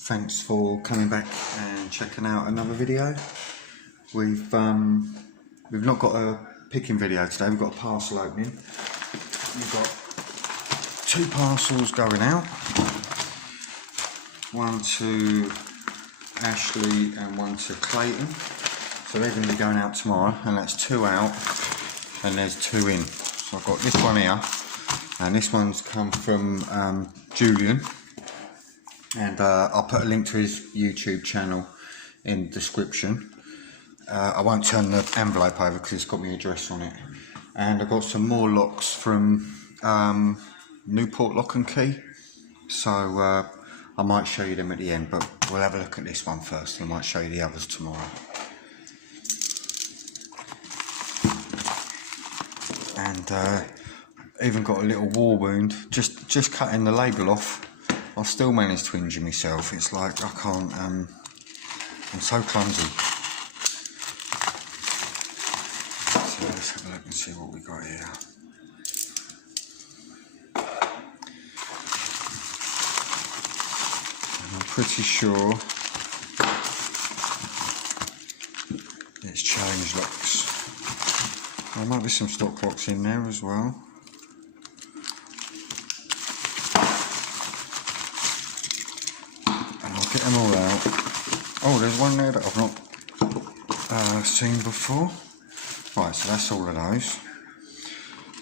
Thanks for coming back and checking out another video. We've not got a picking video today, we've got a parcel opening. We've got two parcels going out. One to Ashley and one to Clayton. So they're going to be going out tomorrow, and that's two out and there's two in. So I've got this one here, and this one's come from Julian. And I'll put a link to his YouTube channel in the description. I won't turn the envelope over because it's got my address on it. And I've got some more locks from Newport Lock and Key. So I might show you them at the end, but we'll have a look at this one first, and I might show you the others tomorrow. And even got a little war wound, just cutting the label off. I still managed to injure myself. It's like I can't, I'm so clumsy. So let's have a look and see what we got here. And I'm pretty sure it's challenge locks. There might be some stock locks in there as well. Get them all out. Oh, there's one there that I've not seen before. Right, so that's all of those.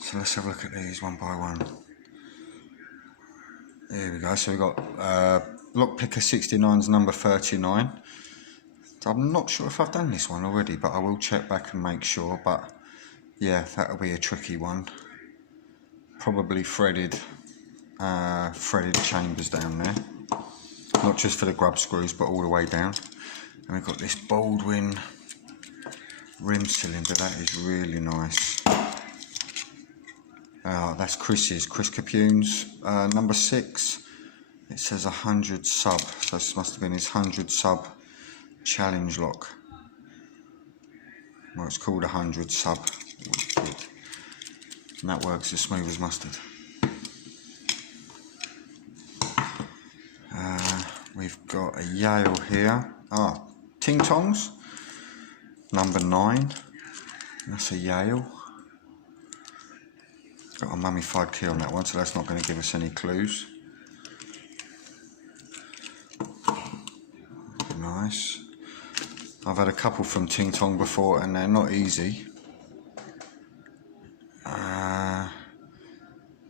So let's have a look at these one by one. There we go. So we've got Lockpicker 69's number 39. So I'm not sure if I've done this one already, but I will check back and make sure. But yeah, that'll be a tricky one. Probably threaded chambers down there. Not just for the grub screws, but all the way down. And we've got this Baldwin rim cylinder. That is really nice. That's Chris Capune's number 6. It says 100 sub, so this must have been his 100 sub challenge lock. Well, it's called 100 sub. And that works as smooth as mustard. We've got a Yale here. Ting Tongs, number 9. That's a Yale. Got a mummified key on that one, so that's not going to give us any clues. Nice. I've had a couple from Ting Tong before, and they're not easy.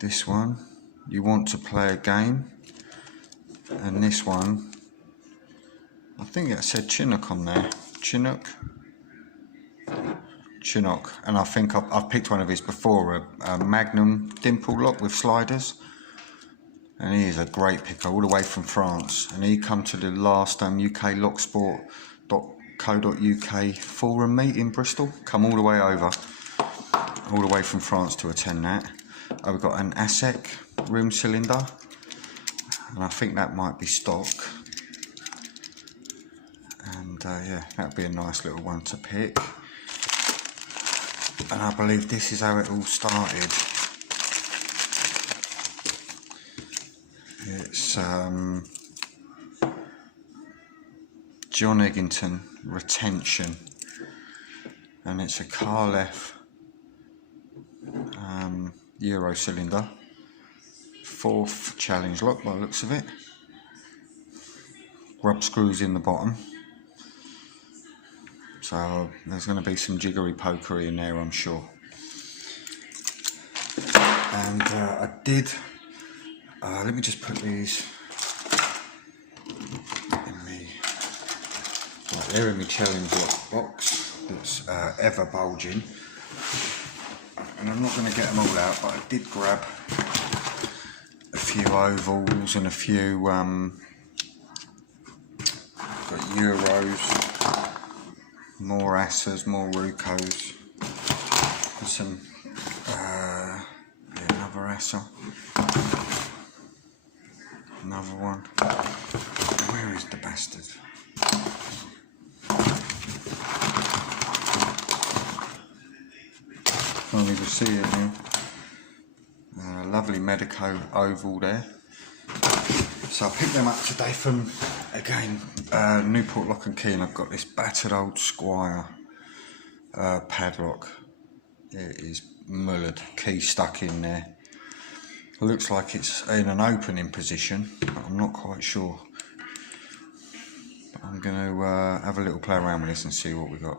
This one, you want to play a game. And this one, I think it said Chinook on there. Chinook. And I think I've picked one of his before, a Magnum dimple lock with sliders. And he is a great picker, all the way from France. And he come to the last UKLP.co.uk forum meet in Bristol. Come all the way over, all the way from France to attend that. We've got an ASEC rim cylinder. And I think that might be stock. And yeah, that'd be a nice little one to pick. And I believe this is how it all started. It's John Eggington retention. And it's a Carlef Euro cylinder. 4th challenge lock by the looks of it. Grub screws in the bottom. So there's going to be some jiggery pokery in there, I'm sure. And I did, let me just put these in the, right, they're in my challenge lock box that's ever bulging. And I'm not going to get them all out, but I did grab a few ovals and a few got Euros, more Assas, more Rucos, and some yeah, another Assa, another one. Where is the bastard? Can't even see it now. Lovely Medico oval there. So I picked them up today from Again, Newport Lock and Key, and I've got this battered old Squire padlock. It is mullered, key stuck in there. It looks like it's in an opening position, but I'm not quite sure. But I'm going to have a little play around with this and see what we got.